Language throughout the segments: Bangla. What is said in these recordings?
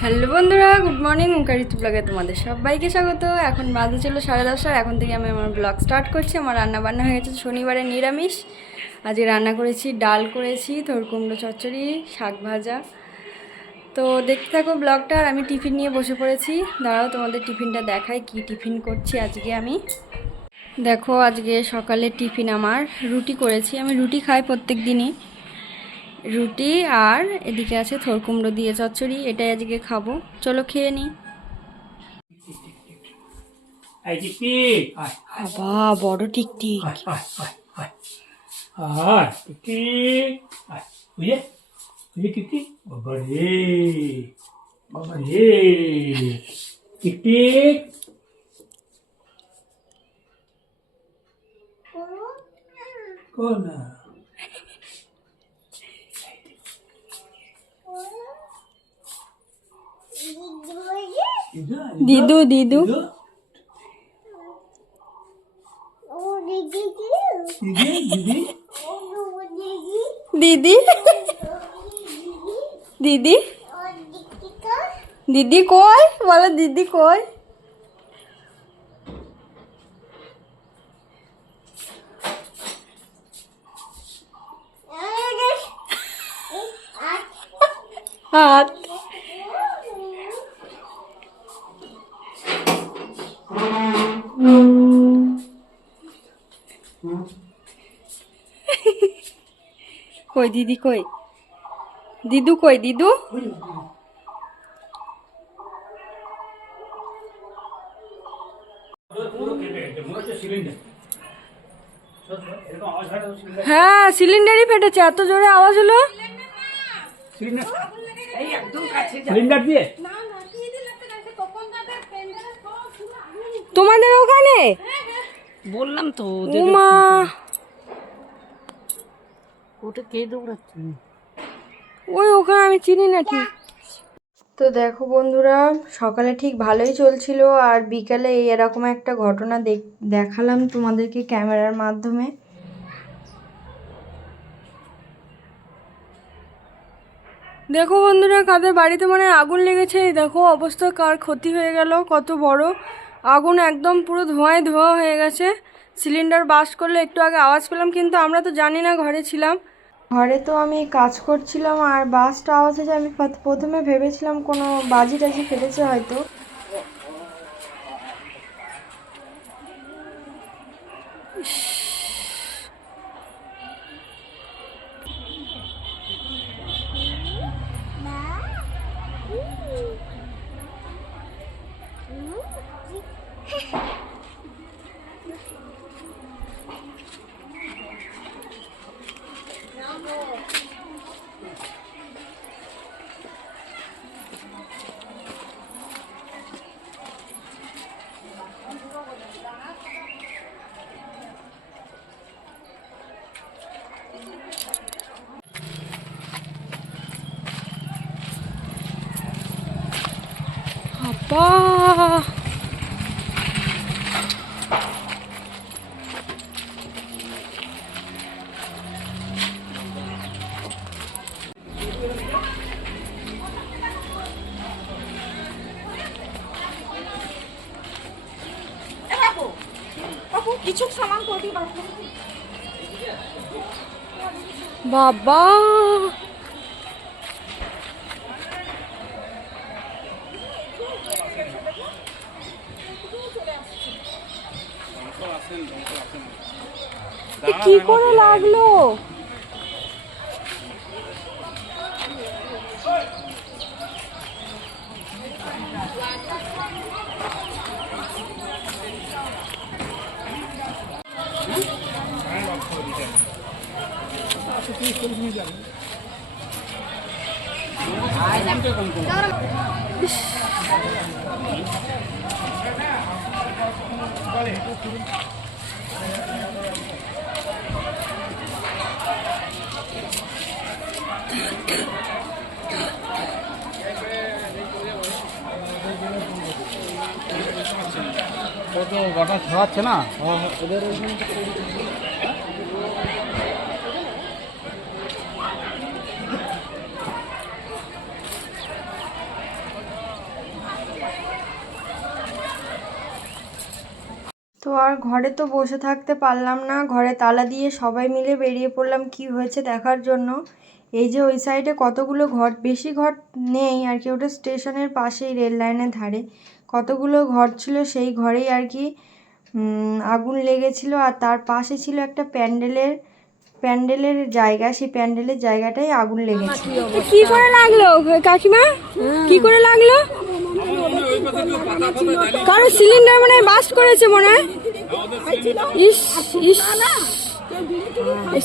হ্যালো বন্ধুরা, গুড মর্নিং। ওঙ্কারিত ব্লগে তোমাদের সবাইকে স্বাগত। এখন বাজে ছিল 10:30। এখন থেকে আমি আমার ব্লগ স্টার্ট করছি। আমার রান্না বান্না হয়ে গেছে শনিবারে নিরামিষ। আজকে রান্না করেছি, ডাল করেছি, থোড় চচ্চড়ি, শাক ভাজা। তো দেখতে থাকো ব্লগটা। আর আমি টিফিন নিয়ে বসে পড়েছি। দাঁড়াও তোমাদের টিফিনটা দেখাই, কি টিফিন করছি আজকে আমি। দেখো, আজকে সকালে টিফিন আমার রুটি করেছি। আমি রুটি খাই প্রত্যেক দিনই, রুটি। আর এদিকে আছে থোড় দিয়ে চচ্চড়ি। এটাই আজকে খাবো। চলো খেয়ে নিই। বাবা, বড় টিকটিক। দিদু দিদু দিদি দিদি দিদি কই বলো, দিদি কই? হাত কই দিদি, কই দিদু, কই দিদু? হ্যাঁ, সিলিন্ডারই ফেটেছে। এত জোরে আওয়াজ হলো। তোমাদের ওখানে বললাম তো মা, ওটা কে দৌড়াচ্ছে? ওই ওখানে আমি চিনি না ঠিক। তো দেখো বন্ধুরা, সকালে ঠিক ভালোই চলছিল, আর বিকালে এরকম একটা ঘটনা দেখালাম তোমাদেরকে ক্যামেরার মাধ্যমে। দেখো বন্ধুরা, কাদের বাড়িতে মানে আগুন লেগেছে। দেখো অবস্থা, কার ক্ষতি হয়ে গেল, কত বড় আগুন। একদম পুরো ধোঁয়ায় ধোঁয়া হয়ে গেছে। সিলিন্ডার বাস্ট করলে একটু আগে আওয়াজ পেলাম, কিন্তু আমরা তো জানি না, ঘরে ছিলাম। ঘরে তো আমি কাজ করছিলাম, আর বাসটা আওয়াজ হয়েছে। আমি প্রথমে ভেবেছিলাম কোনো বাজি টাজি ফেটেছে হয়তো। বাবা, কিছু সামান করবি বাবা, কি করে লাগলো? তো বাটা ছড়াচ্ছে না ওদের আর ঘরে তো বসে থাকতে পারলাম না, ঘরে তালা দিয়ে সবাই মিলে বেরিয়ে পড়লাম কি হয়েছে দেখার জন্য। এই যে ওই সাইডে কতগুলো ঘর, বেশি ঘর নেই আর কি, ওটা স্টেশনের পাশেই রেল লাইনের ধারে কতগুলো ঘর ছিল, সেই ঘরেই আর কি আগুন লেগেছিল। আর তার পাশে ছিল একটা প্যান্ডেলের জায়গা, সেই প্যান্ডেলের জায়গাটাই আগুন লেগেছে। কি করে লাগলো কাকিমা, কি করে লাগলো? কারো সিলিন্ডার মনে হয় বাস্ট করেছে মনে হয়। ইস ইস,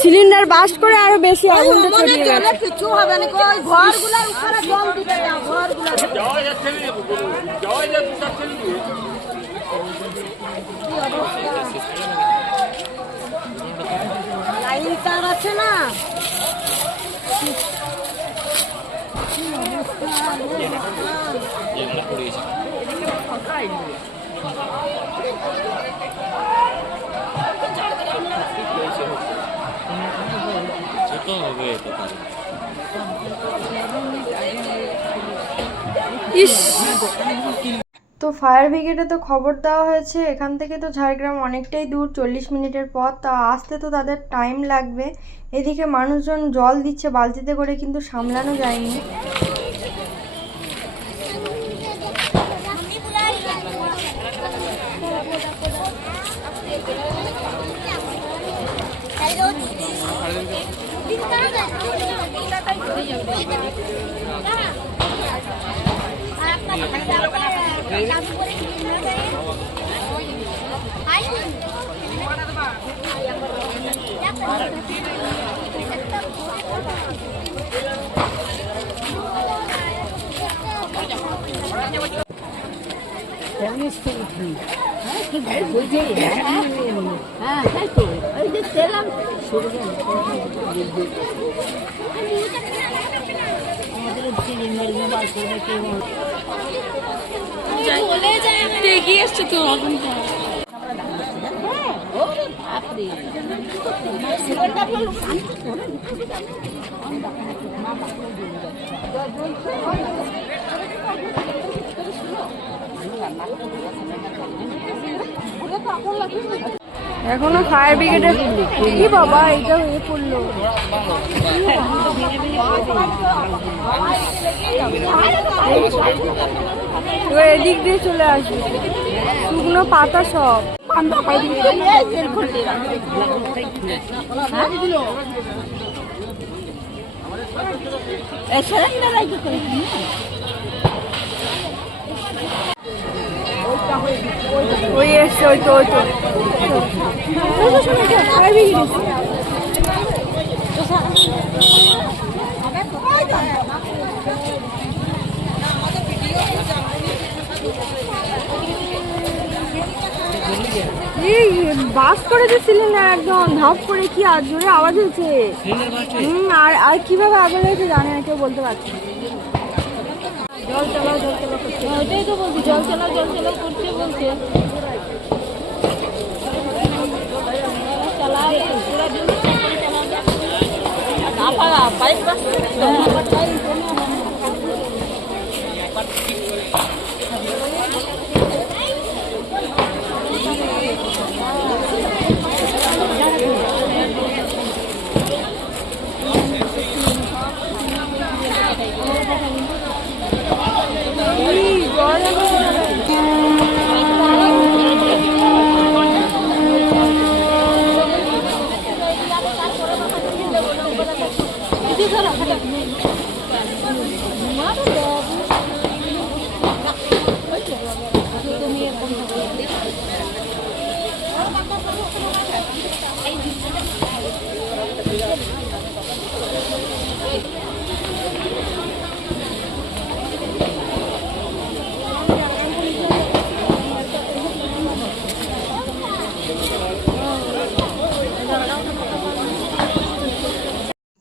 সিলিন্ডার বাস্ট করে আরো বেশি আগুনটা ছড়িয়ে গেছে। কিছু হবে না, ওই ঘরগুলোর উপরে জল দিবে না, ঘরগুলো লাইন তার আছে না। ইস, তো ফায়ার ব্রিগেডে তো খবর দেওয়া হয়েছে, এখান থেকে তো ঝাড়গ্রাম অনেকটাই দূর, 40 মিনিটের পথ, তা আসতে তো তাদের টাইম লাগবে। এদিকে মানুষজন জল দিচ্ছে বালতিতে করে, কিন্তু সামলানো যায়নি। হ্যাঁ তাই তো, ওই যে তেলাম এগিয়ে এসছে তো আগুনটা। এখনো ফায়ার ব্রিগেডের কি বাবা, এটা হয়ে পড়লো। এদিক দিয়ে চলে আসবে, শুকনো পাতা সব। ওই এসছে, ওই তো বাস করে দিচ্ছিলেন না একদম ধাপ করে, কি আর জোরে আওয়াজ হয়েছে। আর কিভাবে আগুন হয়েছে জানে না, কেউ বলতে পারছে না। জল চালাও করছে, ওইটাই তো বলছি, জল চালাও করছে বলছে।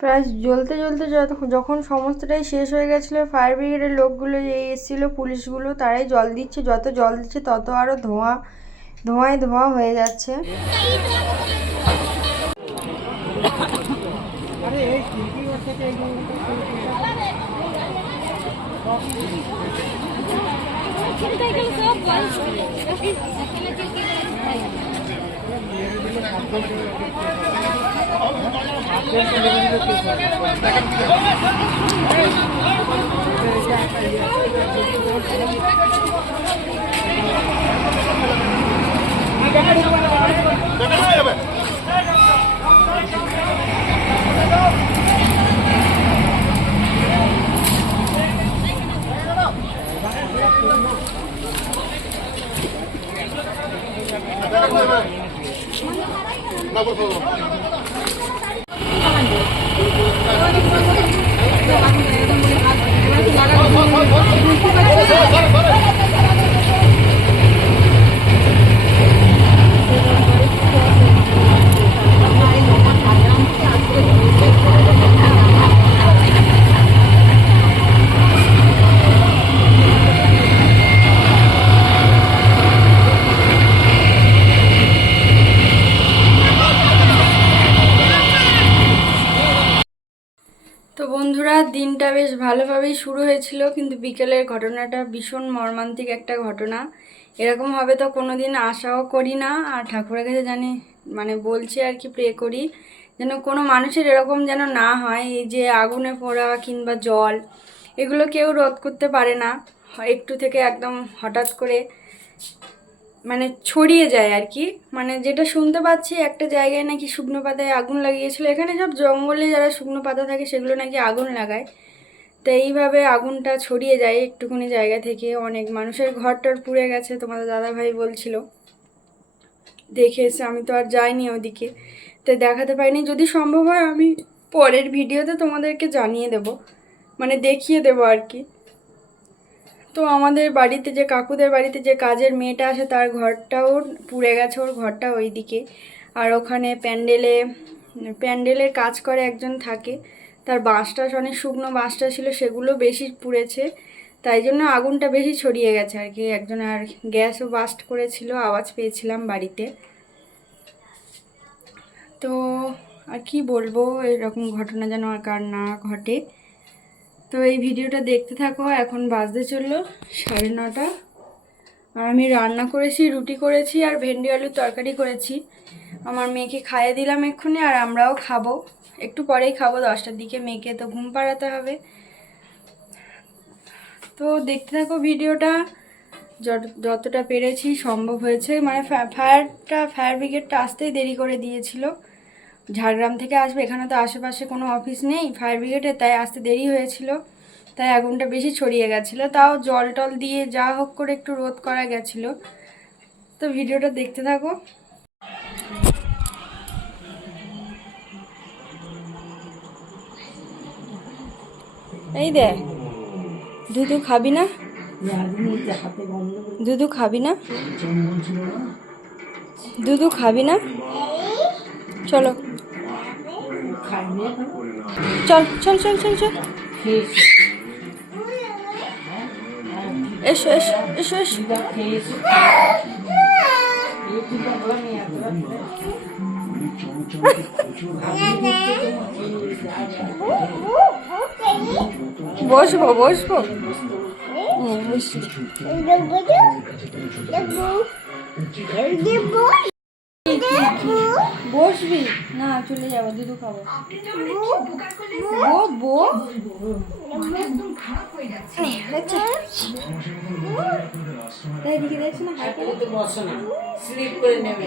প্রায় জ্বলতে যখন সমস্তটাই শেষ হয়ে গেছিলো, ফায়ার ব্রিগেডের লোকগুলো এসেছিলো, পুলিশগুলো, তারাই জল দিচ্ছে। যত জল দিচ্ছে তত আরও ধোঁয়ায় ধোঁয়া হয়ে যাচ্ছে। সব তো বন্ধুরা, দিনটা বেশ ভালোভাবেই শুরু হয়েছিল, কিন্তু বিকেলের ঘটনাটা ভীষণ মর্মান্তিক একটা ঘটনা। এরকম হবে তো কোনো দিন আশাও করি না, আর ঠাকুরের কাছে জানি মানে বলছি আর কি, প্রে করি যেন কোনো মানুষের এরকম যেন না হয়। এই যে আগুনে পোড়া কিংবা জল, এগুলো কেউ রোধ করতে পারে না, একটু থেকে একদম হঠাৎ করে মানে ছড়িয়ে যায় আর কি। মানে যেটা শুনতে পাচ্ছি, একটা জায়গায় নাকি শুকনো পাতায় আগুন লাগিয়েছিল। এখানে সব জঙ্গলে যারা শুকনো পাতা থাকে সেগুলো নাকি আগুন লাগায়, তো এইভাবে আগুনটা ছড়িয়ে যায় একটুখানি জায়গা থেকে। অনেক মানুষের ঘরটার পুড়ে গেছে, তোমাদের দাদাভাই বলছিল, দেখে এসে। আমি তো আর যাইনি ওদিকে, তো দেখাতে পারিনি। যদি সম্ভব হয় আমি পরের ভিডিওতে তোমাদেরকে জানিয়ে দেব, মানে দেখিয়ে দেবো আর কি। তো আমাদের বাড়িতে যে কাকুদের বাড়িতে যে কাজের মেয়েটা আসে, তার ঘরটাও পুড়ে গেছে, ওর ঘরটা ওই দিকে। আর ওখানে প্যান্ডেলের কাজ করে একজন থাকে, তার বাঁশটা অনেক শুকনো বাঁশটা ছিল, সেগুলো বেশি পুড়েছে, তাই জন্য আগুনটা বেশি ছড়িয়ে গেছে আর কি। একজন আর গ্যাসও বাস্ট করেছিল, আওয়াজ পেয়েছিলাম বাড়িতে। তো আর কি বলবো, এরকম ঘটনা যেন আর কার না ঘটে। তো এই ভিডিওটা দেখতে থাকো। এখন বাজতে চললো 9:30, আর আমি রান্না করেছি, রুটি করেছি আর ভেন্ডি আলুর তরকারি করেছি। আমার মেয়েকে খাইয়ে দিলাম এক্ষুনি, আর আমরাও খাবো, একটু পরেই খাবো 10টার দিকে। মেয়েকে তো ঘুম পাড়াতে হবে। তো দেখতে থাকো ভিডিওটা, যতটা পেরেছি সম্ভব হয়েছে। মানে ফায়ার ব্রিগেডটা আসতেই দেরি করে দিয়েছিল, ঝাড়গ্রাম থেকে আসবে, এখানে তো আশেপাশে কোনো অফিস নেই ফায়ার ব্রিগেডে, তাই আসতে দেরি হয়েছিল, তাই আগুনটা বেশি ছড়িয়ে গেছিলো। তাও জল টল দিয়ে যা হোক করে একটু রোধ করা গেছিলো। তো ভিডিওটা দেখতে থাকো। এই দেখ, দুধু খাবি না? দুধু খাবি না? দুধু খাবি না? চলো, চল চল চল চল চল, এসো এসো এসো এসো। বসবো বসবো, বসবি না? চলে যাবো, দুধু খাবো। এদিকে দেখছি না, স্লিপ করে নেবে।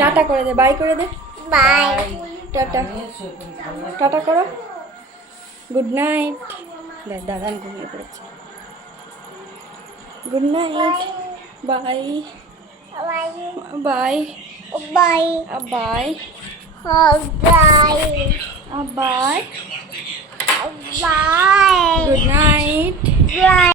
টাটা করে দে, বাই করে দে, বাই, টাটা, টাটা করো, গুড নাইট। দাদা ঘুমিয়ে পড়েছে, good night, bye bye bye bye bye bye, good night.